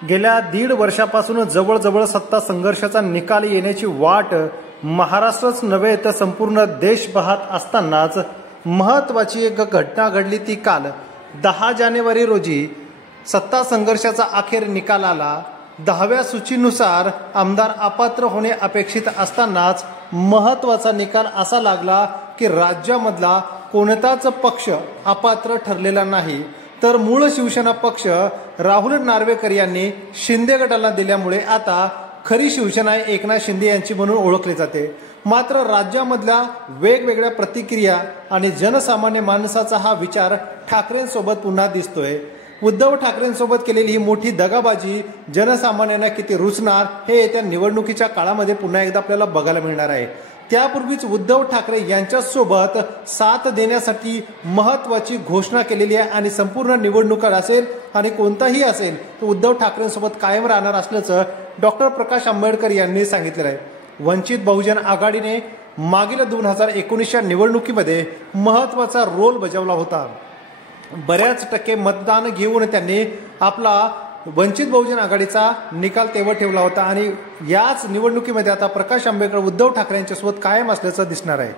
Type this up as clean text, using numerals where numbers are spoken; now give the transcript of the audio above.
गेल्या 1.5 वर्षापासून जवळजवळ सत्ता संघर्षाचा निकाल येण्याची वाट महाराष्ट्रच नव्हे तर संपूर्ण देश पाहत असतानाच महत्त्वाची एक घटना घडली। ती काल 10 जानेवारी रोजी सत्ता संघर्षाचा अखेर निकाल आला। 10व्या सूचीनुसार आमदार अपात्र होणे अपेक्षित असतानाच महत्त्वाचा निकाल असा लागला की राज्यामधला कोणताच पक्ष अपात्र ठरलेला नाही, तर मूळ शिवसेना पक्ष राहुल नार्वेकर यांनी शिंदे गटाला दिल्यामुळे आता खरी शिवसेना एकनाथ शिंदे यांची म्हणून ओळखली जाते। मात्र राज्यामधल्या वेगवेगळ्या प्रतिक्रिया आणि जनसामान्य माणसाचा हा विचार ठाकरेंसोबत पुन्हा दिसतोय। उद्धव ठाकरेंसोबत केलेली ही मोठी दगाबाजी जनसामान्यांना किती रुचणार हे येत्या निवडणुकीच्या काळामध्ये पुन्हा एकदा आपल्याला बघायला मिळणार आहे। त्यापूर्वीच उद्धव ठाकरे यांच्यासोबत साथ देण्यासाठी महत्त्वाची घोषणा केलेली आहे आणि संपूर्ण निवडणुका असेल आणि कोणताही असेल तर उद्धव ठाकरेंसोबत कायम राहणार असल्याचं डॉक्टर प्रकाश आंबेडकर यांनी सांगितलेलं आहे। वंचित बहुजन आघाडीने मागील 2019च्या निवडणुकीमध्ये महत्त्वाचा रोल बजावला होता। बऱ्याच टक्के मतदान घेऊन त्यांनी आपला वंचित बहुजन आघाडीचा निकाल तेव्हा ठेवला होता आणि याच निवडणुकीमध्ये आता प्रकाश आंबेडकर उद्धव ठाकरे यांच्यासोबत कायम असल्याचं दिसणार आहे।